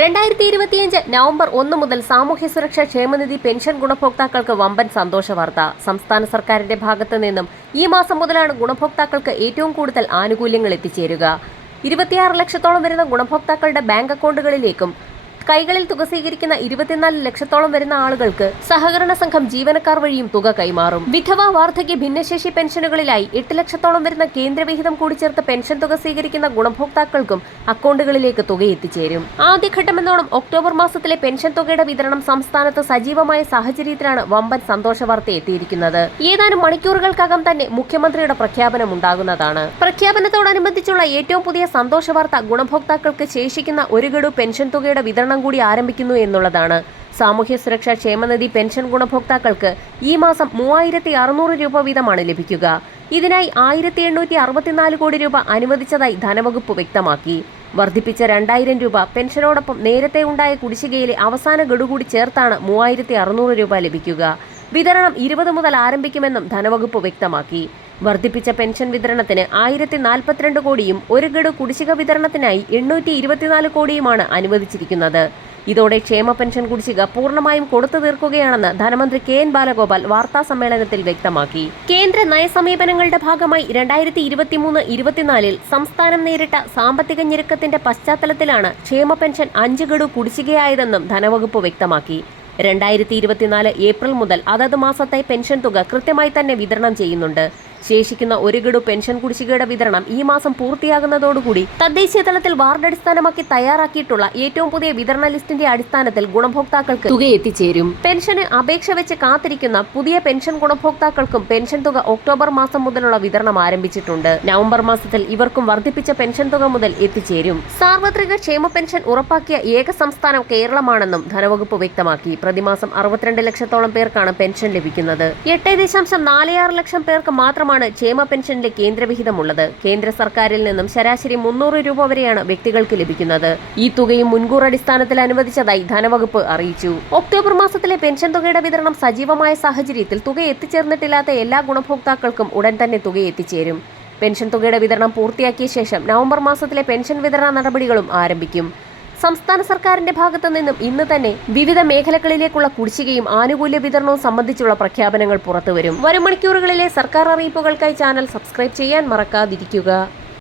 രണ്ടായിരത്തി ഇരുപത്തിയഞ്ച് നവംബർ ഒന്ന് മുതൽ സാമൂഹ്യ സുരക്ഷാ ക്ഷേമനിധി പെൻഷൻ ഗുണഭോക്താക്കൾക്ക് വമ്പൻ സന്തോഷ വാർത്ത. സംസ്ഥാന സർക്കാരിന്റെ ഭാഗത്തു നിന്നും ഈ മാസം മുതലാണ് ഗുണഭോക്താക്കൾക്ക് ഏറ്റവും കൂടുതൽ ആനുകൂല്യങ്ങൾ എത്തിച്ചേരുക. ഇരുപത്തിയാറ് ലക്ഷത്തോളം വരുന്ന ഗുണഭോക്താക്കളുടെ ബാങ്ക് അക്കൗണ്ടുകളിലേക്കും കൈകളിൽ തുക സ്വീകരിക്കുന്ന ഇരുപത്തിനാല് ലക്ഷത്തോളം വരുന്ന ആളുകൾക്ക് സഹകരണ സംഘം ജീവനക്കാർ വഴിയും തുക കൈമാറും. വിധവ വാർദ്ധക്യ ഭിന്നശേഷി പെൻഷനുകളിലായി എട്ട് ലക്ഷത്തോളം വരുന്ന കേന്ദ്രവിഹിതം കൂടി ചേർത്ത് പെൻഷൻ തുക സ്വീകരിക്കുന്ന ഗുണഭോക്താക്കൾക്കും അക്കൗണ്ടുകളിലേക്ക് തുക എത്തിച്ചേരും. ആദ്യഘട്ടമെന്നോണം ഒക്ടോബർ മാസത്തിലെ പെൻഷൻ തുകയുടെ വിതരണം സംസ്ഥാനത്ത് സജീവമായ സാഹചര്യത്തിലാണ് വമ്പൻ സന്തോഷ വാർത്ത എത്തിയിരിക്കുന്നത്. ഏതാനും മണിക്കൂറുകൾക്കകം തന്നെ മുഖ്യമന്ത്രിയുടെ പ്രഖ്യാപനം ഉണ്ടാകുന്നതാണ്. പ്രഖ്യാപനത്തോടനുബന്ധിച്ചുള്ള ഏറ്റവും പുതിയ സന്തോഷ വാർത്ത ഗുണഭോക്താക്കൾക്ക് ശേഷിക്കുന്ന ഒരു ഗഡു പെൻഷൻ തുകയുടെ വിതരണം കൂടി ആരംഭിക്കുന്നു എന്നുള്ളതാണ്. സാമൂഹ്യ സുരക്ഷാ ക്ഷേമനിധി പെൻഷൻ ഗുണഭോക്താക്കൾക്ക് ഈ മാസം മൂവായിരത്തി അറുന്നൂറ് രൂപ വീതമാണ് ലഭിക്കുക. ഇതിനായി ആയിരത്തി എണ്ണൂറ്റി അറുപത്തിനാല് കോടി രൂപ അനുവദിച്ചതായി ധനവകുപ്പ് വ്യക്തമാക്കി. വർദ്ധിപ്പിച്ച രണ്ടായിരം രൂപ പെൻഷനോടൊപ്പം നേരത്തെ ഉണ്ടായ കുടിശ്ശികയിലെ അവസാന ഗഡു കൂടി ചേർത്താണ് മൂവായിരത്തി അറുന്നൂറ് രൂപ ലഭിക്കുക. വിതരണം ഇരുപത് മുതൽ ആരംഭിക്കുമെന്നും ധനവകുപ്പ് വ്യക്തമാക്കി. വർദ്ധിപ്പിച്ച പെൻഷൻ വിതരണത്തിന് ആയിരത്തി നാൽപ്പത്തിരണ്ട് കോടിയും ഒരു ഗഡു കുടിശ്ശിക വിതരണത്തിനായി എണ്ണൂറ്റി ഇരുപത്തിനാല് കോടിയുമാണ് അനുവദിച്ചിരിക്കുന്നത്. ഇതോടെ ക്ഷേമ പെൻഷൻ കുടിശ്ശിക പൂർണമായും കൊടുത്തു തീർക്കുകയാണെന്ന് ധനമന്ത്രി കെ എൻ ബാലഗോപാൽ വാർത്താ സമ്മേളനത്തിൽ വ്യക്തമാക്കി. കേന്ദ്ര നയസമീപനങ്ങളുടെ ഭാഗമായി രണ്ടായിരത്തി ഇരുപത്തിമൂന്ന് ഇരുപത്തിനാലിൽ സംസ്ഥാനം നേരിട്ട സാമ്പത്തിക ഞെരുക്കത്തിന്റെ പശ്ചാത്തലത്തിലാണ് ക്ഷേമ പെൻഷൻ അഞ്ച് ഗഡു കുടിശ്ശികയായതെന്നും ധനവകുപ്പ് വ്യക്തമാക്കി. രണ്ടായിരത്തി ഇരുപത്തിനാല് ഏപ്രിൽ മുതൽ അതത് മാസത്തെ പെൻഷൻ തുക കൃത്യമായി തന്നെ വിതരണം ചെയ്യുന്നുണ്ട്. ശേഷിക്കുന്ന ഒരു ഗഡു പെൻഷൻ കുടിശ്ശികയുടെ വിതരണം ഈ മാസം പൂർത്തിയാകുന്നതോടുകൂടി തദ്ദേശീയ തലത്തിൽ വാർഡ് അടിസ്ഥാനമാക്കി തയ്യാറാക്കിയിട്ടുള്ള ഏറ്റവും പുതിയ വിതരണ ലിസ്റ്റിന്റെ അടിസ്ഥാനത്തിൽ ഗുണഭോക്താക്കൾക്ക് തുക എത്തിച്ചേരും. പെൻഷന് അപേക്ഷ വെച്ച് കാത്തിരിക്കുന്ന പുതിയ പെൻഷൻ ഗുണഭോക്താക്കൾക്കും പെൻഷൻ തുക ഒക്ടോബർ മാസം മുതലുള്ള വിതരണം ആരംഭിച്ചിട്ടുണ്ട്. നവംബർ മാസത്തിൽ ഇവർക്കും വർദ്ധിപ്പിച്ച പെൻഷൻ തുക മുതൽ എത്തിച്ചേരും. സാർവത്രിക ക്ഷേമ പെൻഷൻ ഉറപ്പാക്കിയ ഏക സംസ്ഥാനം കേരളമാണെന്നും ധനവകുപ്പ് വ്യക്തമാക്കി. പ്രതിമാസം അറുപത്തിരണ്ട് ലക്ഷത്തോളം പേർക്കാണ് പെൻഷൻ ലഭിക്കുന്നത്. എട്ട് ദശാംശം നാല് ലക്ഷം പേർക്ക് മാത്രമാണ് ക്ഷേമ പെൻഷനിലെ കേന്ദ്രവിഹിതമുള്ളത്. കേന്ദ്ര സർക്കാരിൽ നിന്നും ശരാശരി മുന്നൂറ് രൂപ വരെയാണ് വ്യക്തികൾക്ക് ലഭിക്കുന്നത്. ഈ തുകയും മുൻകൂർ അടിസ്ഥാനത്തിൽ അനുവദിച്ചതായി ധനവകുപ്പ് അറിയിച്ചു. ഒക്ടോബർ മാസത്തിലെ പെൻഷൻ തുകയുടെ വിതരണം സജീവമായ സാഹചര്യത്തിൽ തുക എത്തിച്ചേർന്നിട്ടില്ലാത്ത എല്ലാ ഗുണഭോക്താക്കൾക്കും ഉടൻ തന്നെ തുക എത്തിച്ചേരും. പെൻഷൻ തുകയുടെ വിതരണം പൂർത്തിയാക്കിയ ശേഷം നവംബർ മാസത്തിലെ പെൻഷൻ വിതരണ നടപടികളും ആരംഭിക്കും. സംസ്ഥാന സർക്കാരിന്റെ ഭാഗത്തു നിന്നും ഇന്ന് തന്നെ വിവിധ മേഖലകളിലേക്കുള്ള കുടിശ്ശികയും ആനുകൂല്യ വിതരണവും സംബന്ധിച്ചുള്ള പ്രഖ്യാപനങ്ങൾ പുറത്തുവരും. വരും മണിക്കൂറുകളിലെ സർക്കാർ അറിയിപ്പുകൾക്കായി ചാനൽ സബ്സ്ക്രൈബ് ചെയ്യാൻ മറക്കാതിരിക്കുക.